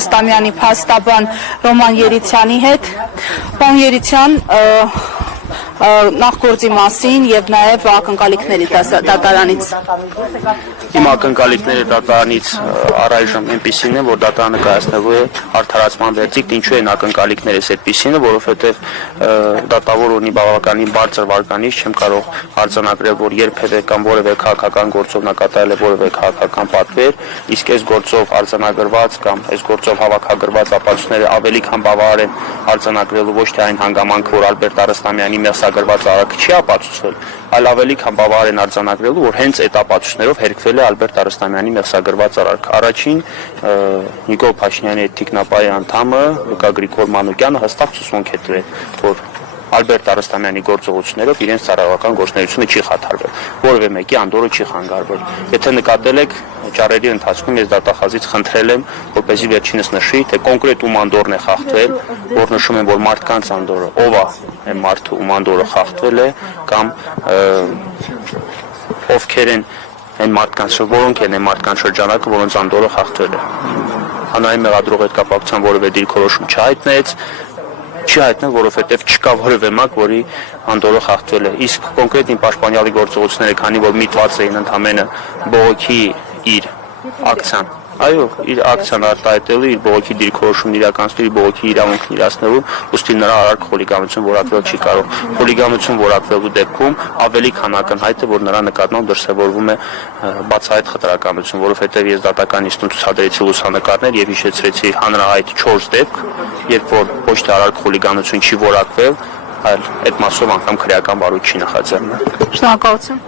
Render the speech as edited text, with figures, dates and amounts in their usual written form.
Ստամյանի փաստաբան Ռոման Երիցյանի հետ։ Պարոն Երիցյան, նախգործի մասին եւ նաեւ ակնկալիքների դատարանից։ Իմ ակնկալիքները դատարանից առայժմ այնպիսին են, որ դատարանը կայացնելու է արդարացման վերջիկ, ինչու են ակնկալիքներս այդպիսին, որովհետեւ դատավոր ունի բավականին բարձր վարկանիշ, չեմ կարող արձանագրել, որ երբևէ կամ որևէ քաղաքական գործով նա կատարել է որևէ քաղաքական պատվեր, իսկ այս գործով արձանագրված կամ այս գործով հավաքագրված ապացույցները ավելի քան բավարար են արձանագրելու ոչ թե այն հանգամանքը, որ Ալբերտ Արստամյանի մեղսագրված արարքը չի ապացուցվել, այլ ավելի քան բավարար են արձանագրելու, որ հենց այդ ապացույցներով հերքվել է Ալբերտ Արստամյանի մեղսագրված արարքը։ Առաջին Նիկոլ Փաշինյանի թիկնապահի անդամը Լուկա Գրիգոր Մանուկյանը հստակ ցուցմունք է տվել, որ Ալբերտ Արստամյանի գործողություններով իրենց ծառայական գործունեությունը չի խաթարվել, որևէ մեկի անդորը չի խանգարվել։ Եթե նկատել եք, ճարերի ընթացքում ես դատախազից խնդրել եմ, որպեսզի վերջինս նշի, թե կոնկրետ ում անդորն է խախտվել, որ նշում են, որ մարդկանց անդորը, ով է այն մարդը, ում անդորը խախտվել է, կամ ովքեր են այն մարդկանց, որոնք են այն մարդկանց շրջանակը, որոնց անդորը խախտվել է։ Հանրային մեղադրողի հետ կապակցությամբ որևէ դիրքորոշում չհայտնեց, որովհետև չկա որևէ մակ, որի անդորը խախտվել է։ Իսկ կոնկրետ իմ պաշտպանյալի գործողությունները, քանի որ միտված էին ընդամենը բողոքի իր ակցիան, այո, իր ակցիան արտահայտելու, իր բողոքի դիրքորոշումն իրականացնելու, իր բողոքի իրավունքն իրացնելու, ուստի նրա արարք խուլիգանություն որակվել չի կարող։ Խուլիգանություն որակվելու դեպքում ավելի քան ակնհայտ է, որ նրա նկատմամբ դրսևորվում է բացահայտ խտրականություն, որովհետև ես դատական նիստում ցուցադրեցի լուսանկարներ եւ հիշեցրեցի հանրահայտ 4 դեպք, երբ որ ոչ թե արարք խուլիգանություն չի որակվել, այլ այդ մասով անգամ քրեական բարույթ չի նախաձեռնել։ Շնորհակալություն։